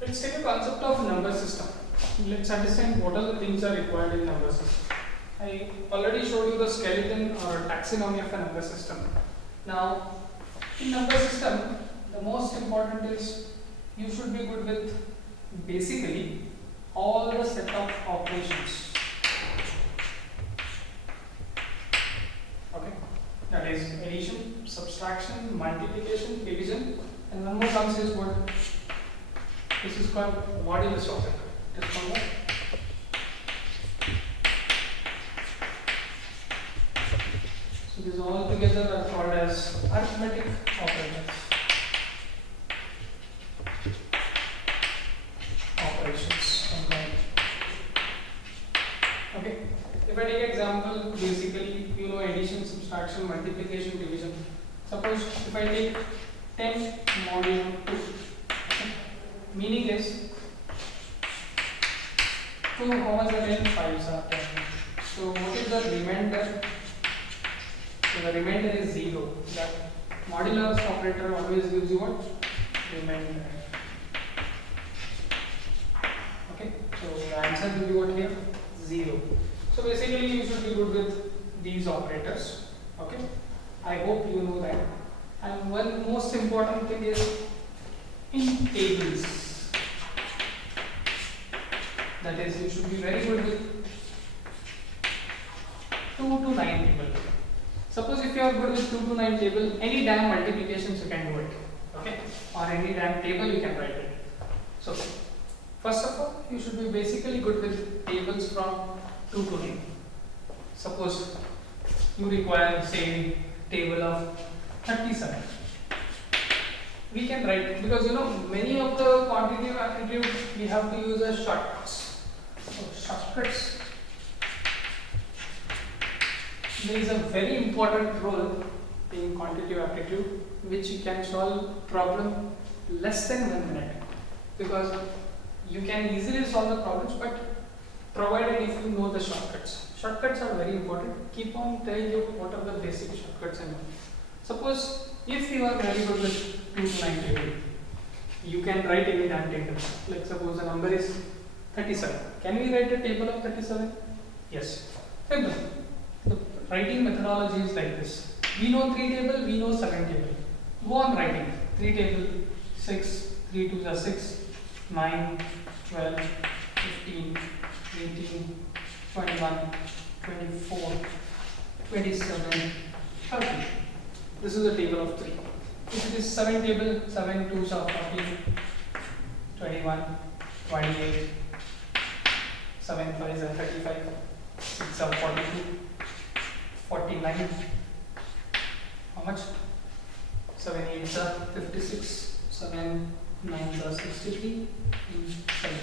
Let's take a concept of number system. Let's understand what are the things are required in number system. I already showed you the skeleton or taxonomy of a number system. Now, in number system, the most important is you should be good with basically all the set of operations. Okay, that is addition, subtraction, multiplication, division, and one more comes is what? This is called modulus operator. It is called what? So these all together are called as arithmetic operators. Operations. Okay. If I take example, basically you know addition, subtraction, multiplication, division. Suppose if I take 10 modulo 2. Meaning is 2 how much are 10? 5s are 10. So what is the remainder? So the remainder is 0. That modulus operator always gives you what? Remainder. Okay. So the answer will be what here? 0. So basically you should be good with these operators. Okay. I hope you know that. And one most important thing is in tables, that is you should be very good with 2 to 9 table. Suppose if you are good with 2 to 9 table, any damn multiplications you can do it, okay, or any damn table you can write it. So first of all you should be basically good with tables from 2 to 9. Suppose you require say table of 37. We can write, because you know many of the quantitative aptitude we have to use as shortcuts. So shortcuts, there is a very important role in quantitative aptitude which you can solve problem less than 1 minute, because you can easily solve the problems but provided if you know the shortcuts. Shortcuts are very important. Keep on telling you what are the basic shortcuts and all. Suppose if you are very good with 2 to 9 table, you can write any damn table. Like suppose the number is 37. Can we write a table of 37? Yes. Simple. The writing methodology is like this. We know 3 table, we know 7 table. Go on writing. 3 table, 6, 3 2s are 6, 9, 12, 15, 18, 21, 24, 27, 30. This is a table of 3. If it is 7 table, 7 2s are 14, 21, 28, 7 5s are 35, 6 are 42, 49. How much? 7 8s are 56, 7 9s are 63, 7.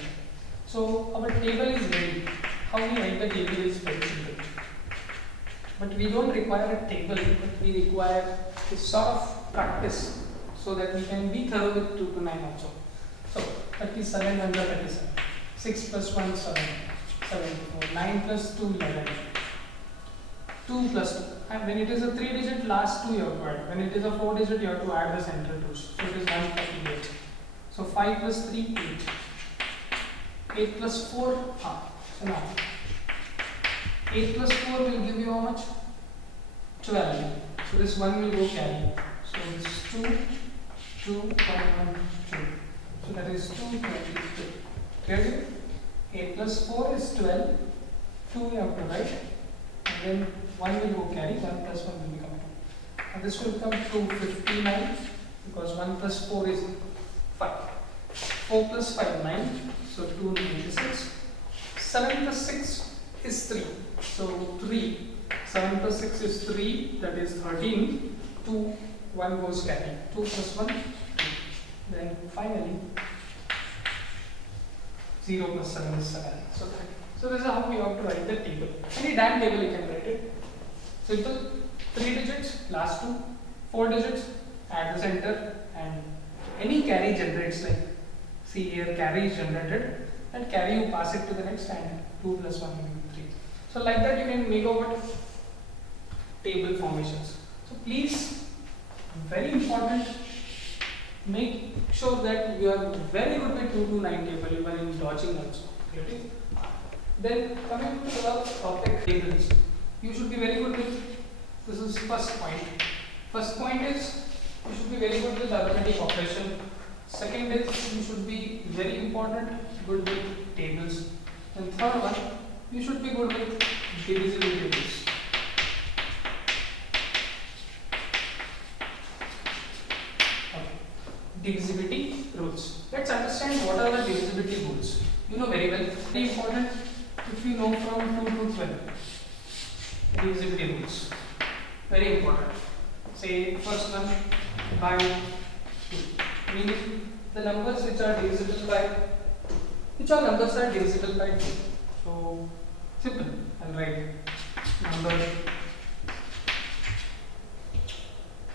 So our table is ready. How we write the table is very simple. But we don't require a table, but we require a sort of practice so that we can be thorough with 2 to 9 also. So 37 under 37, 6 plus 1 7, 74, 9 plus 2 11, 2 plus 2. And when it is a 3 digit, last 2 you have to add. When it is a 4 digit, you have to add the central 2's. So it is 138. So 5 plus 3 8. 8 plus 4 so now 8 plus 4 will give you how much? 12. So this 1 will go carry. So this 2, 2, 1, 1, 2. So that is 2, 22. Clear? 8 plus 4 is 12. 2 you have to write. And then 1 will go carry. 1 plus 1 will become 2. And this will become 259 because 1 plus 4 is 5. 4 plus 5, 9. So 296. 7 plus 6 is 3. So 3. 7 plus 6 is 3. That is 13. 2. 1 goes carry. 2 plus 1. 2. Then finally 0 plus 7 is 7. So this is how we have to write the table. Any damn table you can write it. Simple. 3 digits, last 2. 4 digits, at the center, and any carry generates, like see here carry is generated, and carry you pass it to the next, and 2 plus 1 will be 3. So like that you can make a what? Table formations. So please, very important, make sure that you are very good with 2 to 9 table, even in dodging also. Okay? Then coming to the topic tables, you should be very good with, this is first point. First point is you should be very good with arithmetic operation. Second is you should be very important good with tables. And third one, you should be good with divisibility rules. Okay. Divisibility rules. Let's understand what are the divisibility rules. You know very well. Very important if you know from 2 to 12. Divisibility rules. Very important. Say first one by 2. Meaning the numbers which are divisible by, which all numbers are divisible by 2. So simple. I'll write number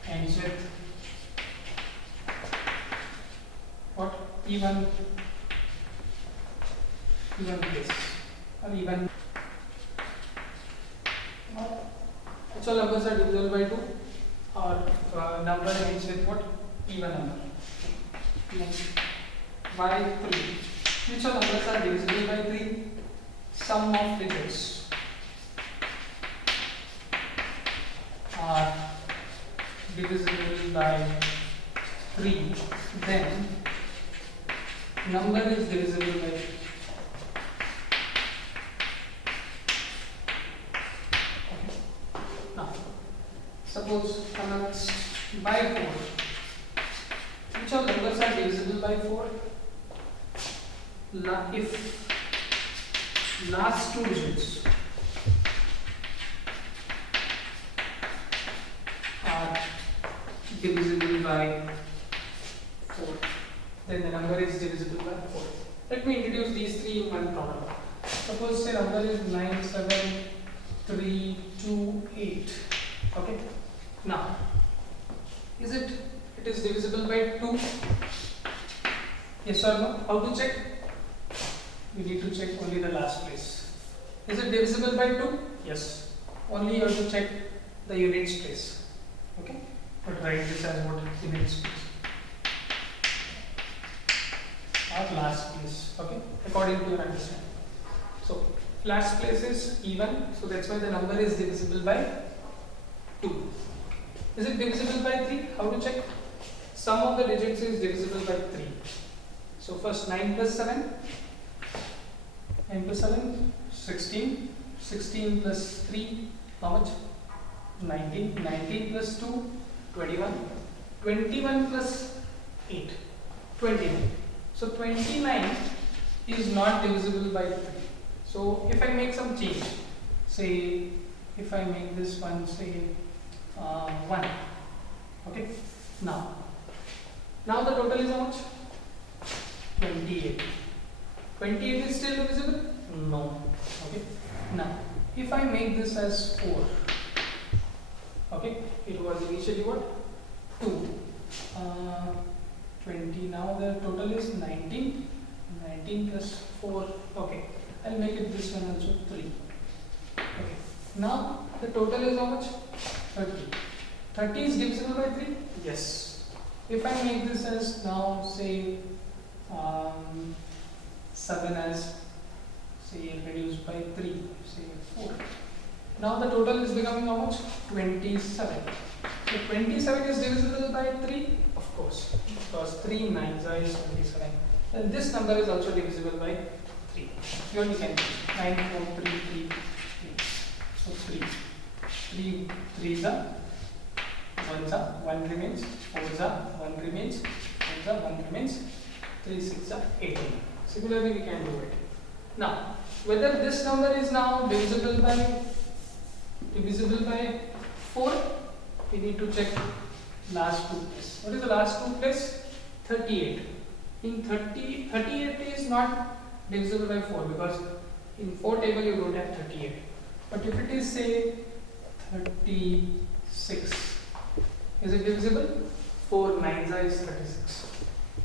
ends with what? Even place or even. Which all numbers are divisible by 2, or number ends with what? Even number. Next, by 3. Which all numbers are divisible by 3? Sum of digits are divisible by 3. Then number is divisible by 3. Suppose comments by 4. Which all numbers are divisible by 4? If last 2 digits are divisible by 4, then the number is divisible by 4. Let me introduce these three in one problem. Suppose say number is 9, 7, 3, 2, 8. Okay. Now, it is divisible by 2? Yes or no? How to check? We need to check only the last place. Is it divisible by 2? Yes. Only you have to check the unit place. Okay? But write this as what? Unit space. Or last place. Okay? According to your understanding. So, last place is even. So, that's why the number is divisible by 2. Is it divisible by 3? How to check? Sum of the digits is divisible by 3. So first 9 plus 7. 9 plus 7, 16. 16 plus 3, how much? 19. 19 plus 2, 21. 21 plus 8, 29. So 29 is not divisible by 3. So if I make some change, say if I make this one, say 1. Okay. Now the total is how much? 28. 28 is still divisible? No. Okay. Now if I make this as 4. Okay. It was initially what? 2. 20. Now the total is 19. 19 plus 4. Okay. I'll make it this one also 3. Okay. Now the total is how much? 30. 30 is divisible by 3? Yes. If I make this as now say 7 as say reduced by 3, say 4. Now the total is becoming how much? 27. So 27 is divisible by 3? Of course. Because 3 9s is 27. And this number is also divisible by 3. Here we can 9, 4, 3, 3, 3. So 3. 3 3s are 1s are 1 remains, 4s are 1 remains, 5s are 1 remains, 3 6 are 18. Similarly we can do it. Now whether this number is now divisible by 4, we need to check last 2 place. What is the last 2 place? 38. In 38 is not divisible by 4 because in 4 table you don't have 38. But if it is say 36, is it divisible? 4 9s is 36.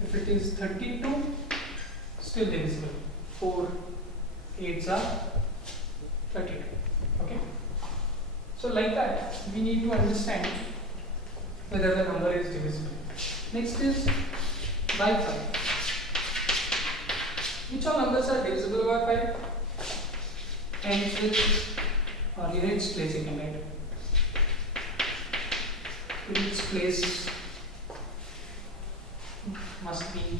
If it is 32, still divisible. 4 8s are 32. Okay. So like that, we need to understand whether the number is divisible. Next is by 5. Which all numbers are divisible by 5? And which or units place you can write. Units place must be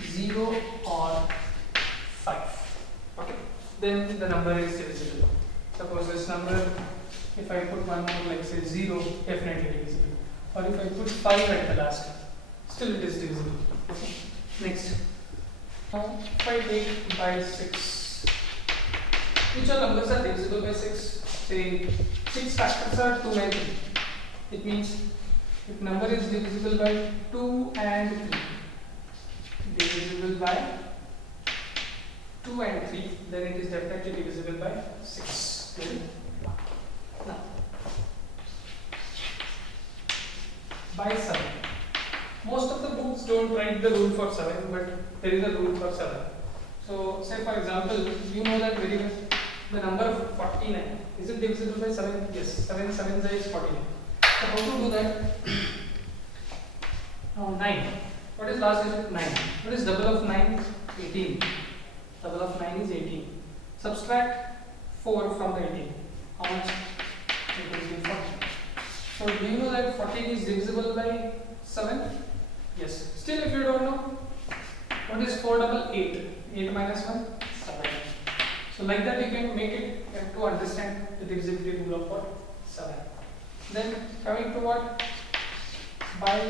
0 or 5. Okay. Then the number is divisible. Suppose this number, if I put one more like say 0, definitely divisible. Or if I put 5 at the last, still it is divisible. Okay. Next. Now if I take by 6, which all numbers are divisible by 6? Say 6 factors are 2 and 3. It means if number is divisible by 2 and 3, divisible by 2 and 3, then it is definitely divisible by 6. Now, by 7. Most of the books don't write the rule for 7, but there is a rule for 7. So, say for example, you know that very well, the number 49. Is it divisible by 7? Yes, 7 7 is 49. So, how to do that? Now, 9. What is last digit? 9. What is double of 9? 18. Double of 9 is 18. Subtract 4 from the 18. How much? It will be 40. So, do you know that 14 is divisible by 7? Yes. Still, if you don't know, what is 4 double 8? 8 minus 1? 7. So, like that you can make it to understand the divisibility rule of what? 7. Then, coming to what? By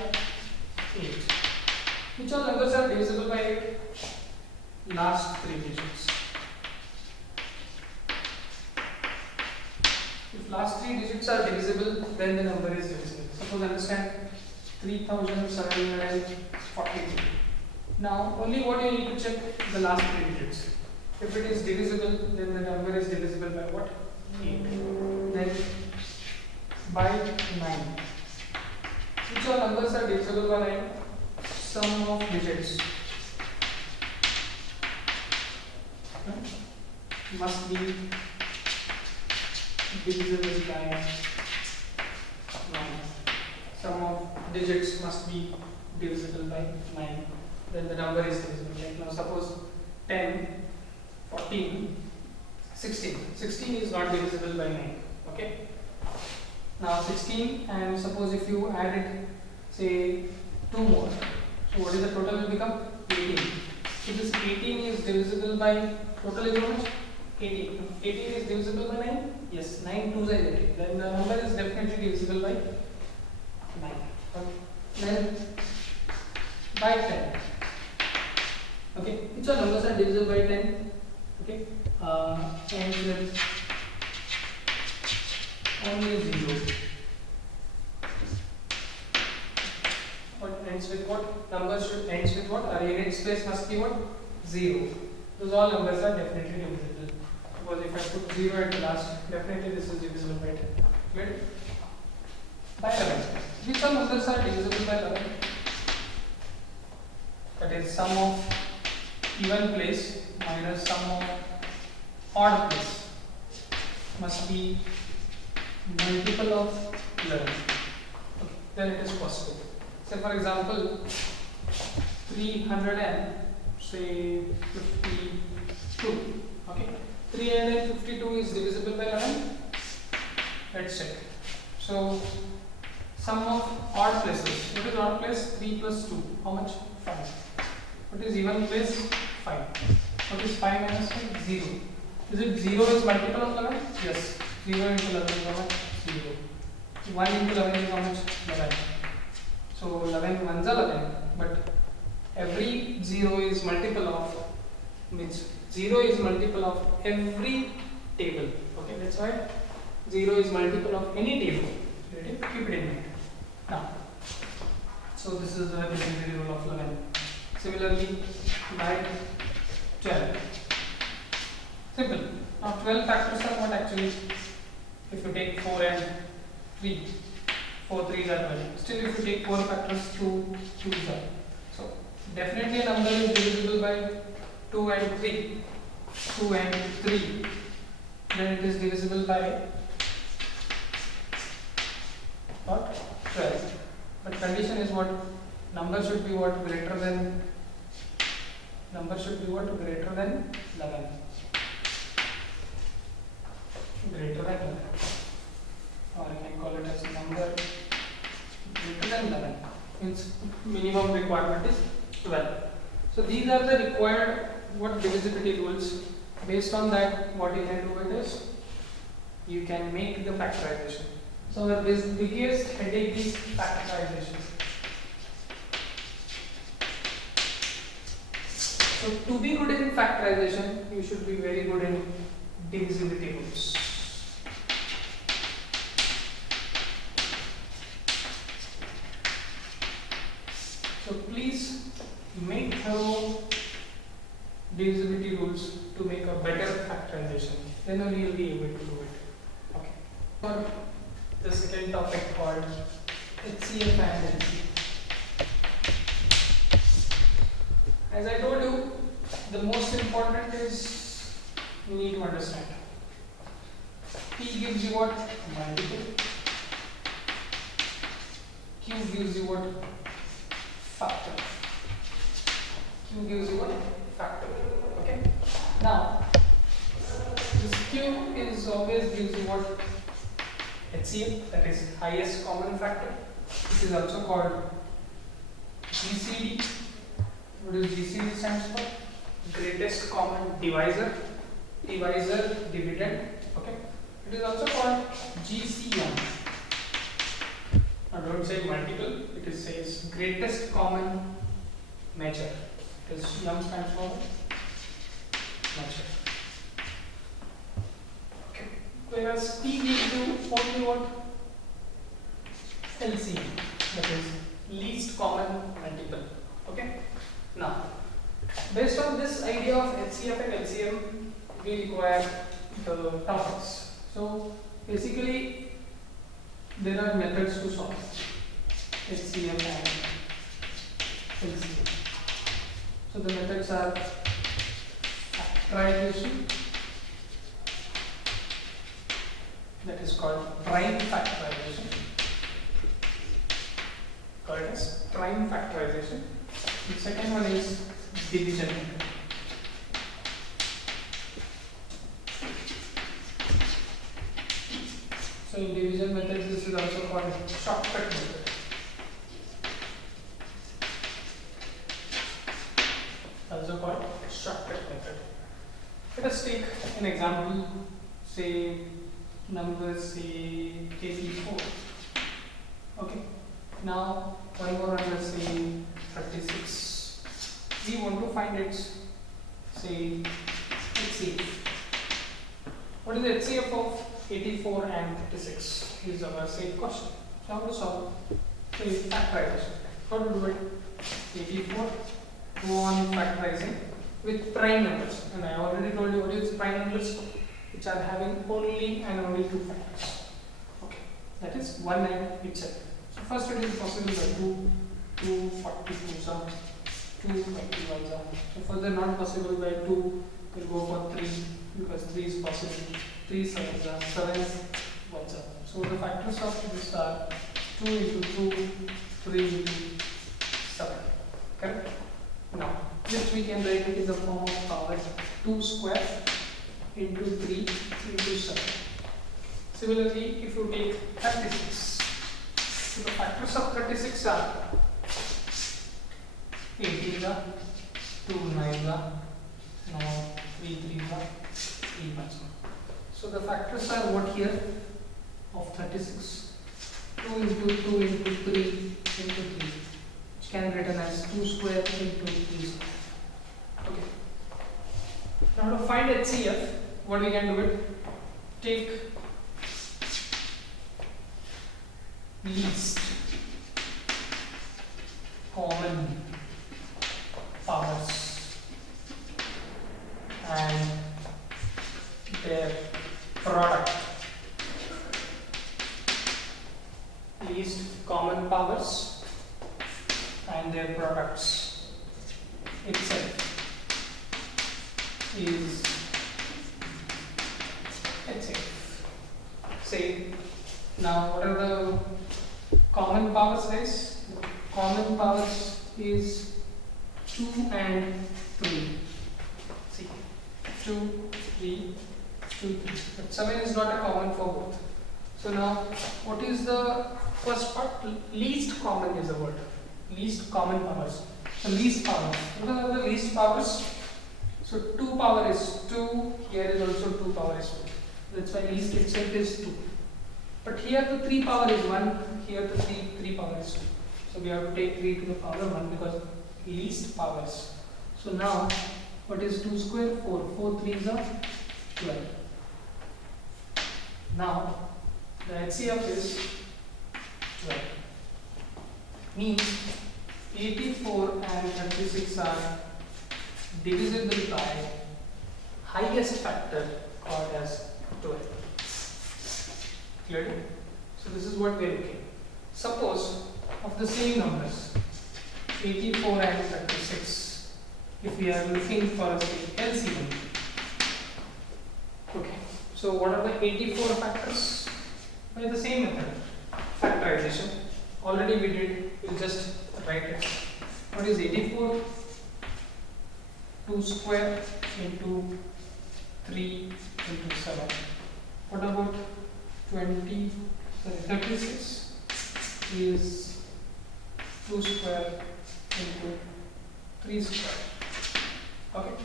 8. Which all numbers are divisible by 8? Last 3 digits. If last 3 digits are divisible, then the number is divisible. Suppose understand 3742. Now, only what you need to check the last 3 digits. If it is divisible, then the number is divisible by what? 8. Then by 9. Which all numbers are divisible by 9? Sum of digits must be divisible by 9. Sum of digits must be divisible by 9. Then the number is divisible. Like now, suppose 10, 14, 16. 16 is not divisible by 9. Okay. Now 16, and suppose if you added say 2 more. So what is the total will become? 18. So this 18 is divisible by total is how much? 18. 18 is divisible by 9? Yes, 9 2s are 18. Then the number is definitely divisible by 9. Okay. Then by 10. Okay, which all numbers are divisible by 10? Okay, ends with only 0. What ends with what? Numbers should ends with what? Our unit place must be what? 0. Those all numbers are definitely divisible. Because if I put 0 at the last, definitely this is divisible by 10. Good? By 11. Which all numbers are divisible by 11? That is sum of even place minus sum of odd place must be multiple of 11. Okay. Then it is possible. Say for example 300 and say 52. Okay. 352 is divisible by 11. Let's check. So sum of odd places. What is odd place? 3 plus 2. How much? 5. What is even place? 5. What is 5 minus 5? 0. Is it 0 is multiple of 11? Yes. 0 into 11 is how much? 0. 1 into 11 is how much? 11. So 11 ones are 11. But every 0 is multiple of, means 0 is multiple of every table. Okay, that's why 0 is multiple of any table. Keep it in mind. Now, so this is the divisibility rule of 11. Similarly, by 12. Simple. Now 12 factors are what actually? If you take 4 and 3, 4 3s are 12. Still if you take 4 factors, 2 2s are. So definitely a number is divisible by 2 and 3. 2 and 3, then it is divisible by what? 12. But condition is what? Number should be what? Greater than 11. Greater than 11. Or I can call it as number greater than 11. Means minimum requirement is 12. So these are the required what divisibility rules. Based on that, what you can do it is you can make the factorization. So the biggest headache is factorization. So to be good in factorization, you should be very good in divisibility rules. So please make thorough divisibility rules to make a better factorization. Then only you will be able to do it. Okay. For the second topic called HCF and LCF. As I told you, the most important is you need to understand. P gives you what? Multiple. Q gives you what? Factor. Q gives you what? Factor. Okay. Now, this Q is always gives you what? HCF, that is highest common factor. It is also called GCD. What does GCD stands for? Greatest common divisor. Dividend. Okay. It is also called GCM. Now don't say multiple. It is says greatest common measure. Because M stands for measure. Okay. Whereas P gives you only what? LCM. That is least common multiple. Okay. Now, based on this idea of HCF and LCM, we require the topics. So basically, there are methods to solve HCM and LCM. So the methods are factorization, that is called prime factorization, called as prime factorization. The second one is division method. So in division methods, this is also called shortcut method. Also called shortcut method. Let us take an example, say number say KP4. Okay. Now one more number say 36. We want to find its say HCF. What is the HCF of 84 and 36 is our same question. So how to solve? So it's factorization. How to do it? 84, go on factorizing with prime numbers. And I already told you what is prime numbers, which are having only and only two factors. Okay, that is 1 and itself. So first it is possible by 242s are 221s are. So further not possible by 2, we'll go for 3 because 3 is possible. 3 sevens are 7 ones are. So the factors of this are 2 into 2, 3 into 7. Correct? Now, this we can write it in the form of power 2 square into 3 into 7. Similarly, if you take 36, so the factors of 36 are 18, 2 9, now 3 3, 3 1. So the factors are what here of 36? 2 into 2 into 3 into 3, which can be written as 2 square into 3 square. Okay. Now to find HCF, what we can do it? Take least common powers and their product. Least common powers and their products itself is say. Now what are the common powers, guys? Common powers is 2 and 3. See, 2, 3, 2, 3. But 7 is not a common for both. So now, what is the first part? Least common is the word. Least common powers. So least powers. What are the least powers? So 2 power is 2. Here is also 2 power is 2. That's why least itself is 2. But here the 3 power is 1. Here the 3 power is 2. So we have to take 3 to the power 1 because least powers. So now, what is 2 square? 4. 4 3s are 12. Now, the HCF is 12. Means 84 and 36 are divisible by highest factor called as 12. Clear? So this is what we are looking. Suppose of the same numbers 84 and 36, if we are looking for a LCM. Okay. So what are the 84 factors? By the same method, factorization. Already we did. We'll just write it. What is 84? 2 square into 3 into 7. What about 36 is 2 square into 3 square. Okay.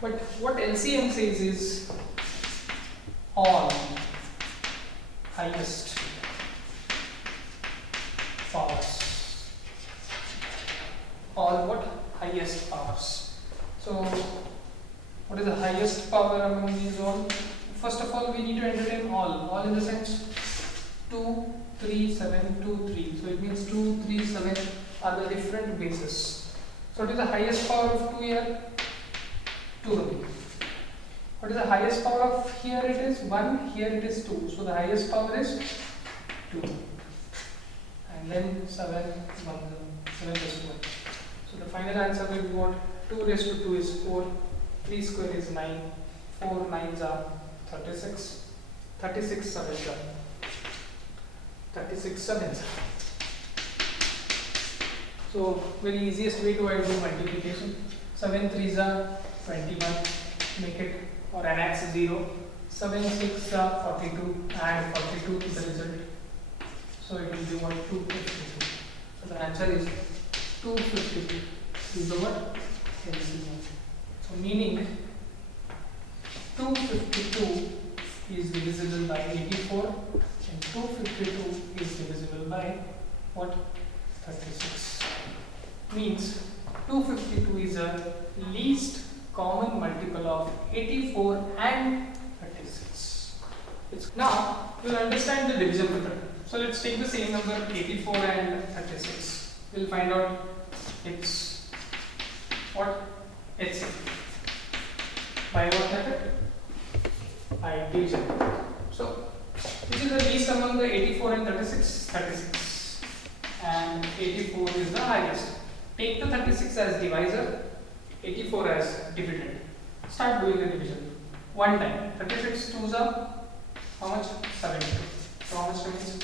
But what LCM says is all highest powers. All what? Highest powers. So what is the highest power among these all? First of all, we need to entertain all in the sense 2, 3, 7, 2, 3. So it means 2, 3, 7 are the different bases. So what is the highest power of 2 here? 2 only. What is the highest power of here? It is 1, here it is 2. So the highest power is 2. And then 7, 1, 7 is 1. So the final answer will be what? 2 raised to 2 is 4, 3 square is 9, 4 9s are 36, 36 7s are 36 7s. So very easiest way to do multiplication. 7 3s are 21, make it or annex 0. 7 6 are 42, add 42 to the result. So it will be what? 252. So the answer is 252 is the what? LCM. So meaning 252 is divisible by 84 and 252 is divisible by what? 36. Means 252 is a least common multiple of 84 and 36. Now we'll understand the division method. So let's take the same number 84 and 36. We'll find out its what? HCF. By what method? By division. So which is the least among the 84 and 36? 36. And 84 is the highest. Take the 36 as divisor, 84 as dividend. Start doing the division. One time. 36 2s are how much? 72. So how much remains?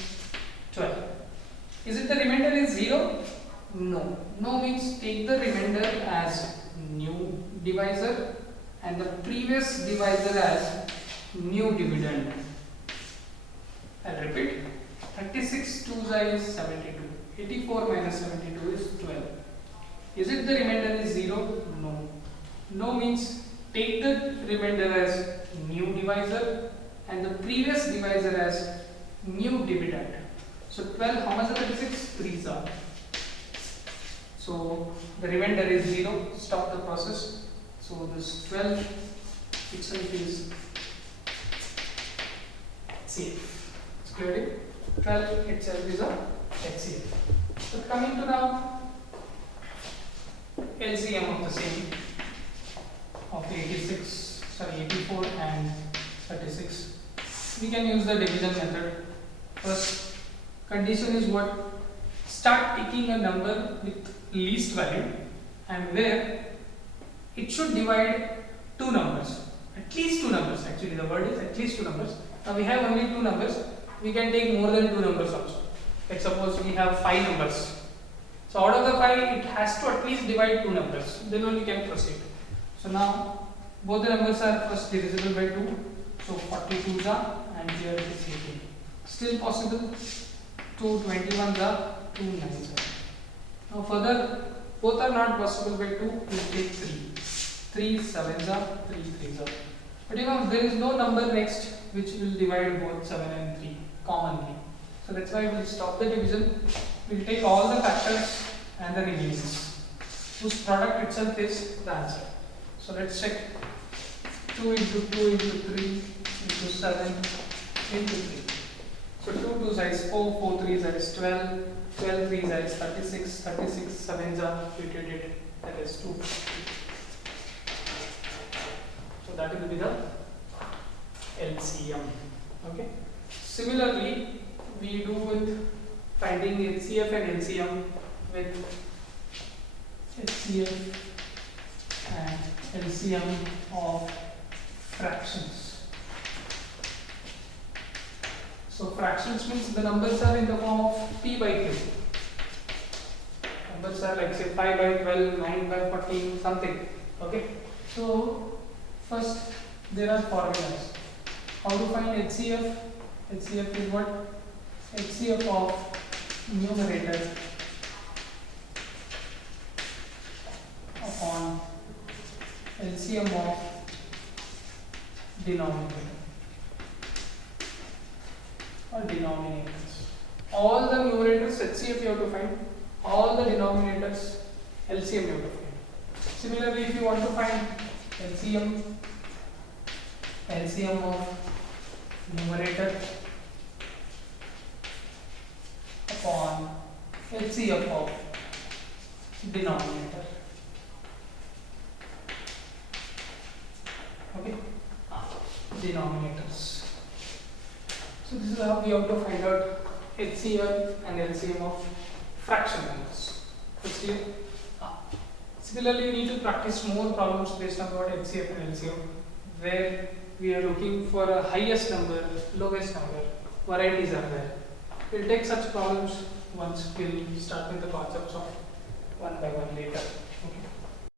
12. Is it the remainder is 0? No. No means take the remainder as new divisor and the previous divisor as new dividend. I'll repeat. 36 2s is 72. 84 minus 72 is 12. Is it the remainder is 0? No. No means take the remainder as new divisor and the previous divisor as new dividend. So 12, how much are 36? 3s are. So the remainder is 0. Stop the process. So this 12 itself is HCF. It's clear? 12 itself is a HCF. So coming to now LCM of the same of 84 and 36. We can use the division method. First condition is what? Start picking a number with least value and where it should divide two numbers. At at least two numbers. Actually, the word is at least two numbers. Now we have only two numbers. We can take more than two numbers also. Like suppose we have five numbers. So out of the five, it has to at least divide two numbers. Then only can proceed. So now both the numbers are first divisible by 2. So 42s are, and here it is 18. Still possible. 2 21s are, 2 9s are. Now further, both are not possible by 2. We will take 3. 3 7s are, 3 3s are. But there is no number next which will divide both 7 and 3 commonly. So that's why we will stop the division. We will take all the factors and the remains, whose product itself is the answer. So let's check. 2 into 2 into 3 into 7 into 3. So 2 2s is 4, 4 3s is 12, 12 3s is 36, 36 7s are repeated, that is 2. So that will be the LCM. Okay. Similarly, we do with finding HCF and LCM with HCF and LCM of fractions. So fractions means the numbers are in the form of p by q. Numbers are like say 5 by 12, 9 by 14, something. Okay. So first there are formulas. How to find HCF? HCF is what? HCF of numerator upon LCM of denominator or denominators. All the numerators HCF you have to find, all the denominators LCM you have to find. Similarly, if you want to find LCM of numerator upon HCF of denominator. Okay, denominators. So this is how we have to find out HCF and LCM of fraction numbers. That's clear. Similarly, you need to practice more problems based on what HCF and LCM, where we are looking for a highest number, lowest number, varieties are there. We'll take such problems once we'll start with the concepts of one by one later.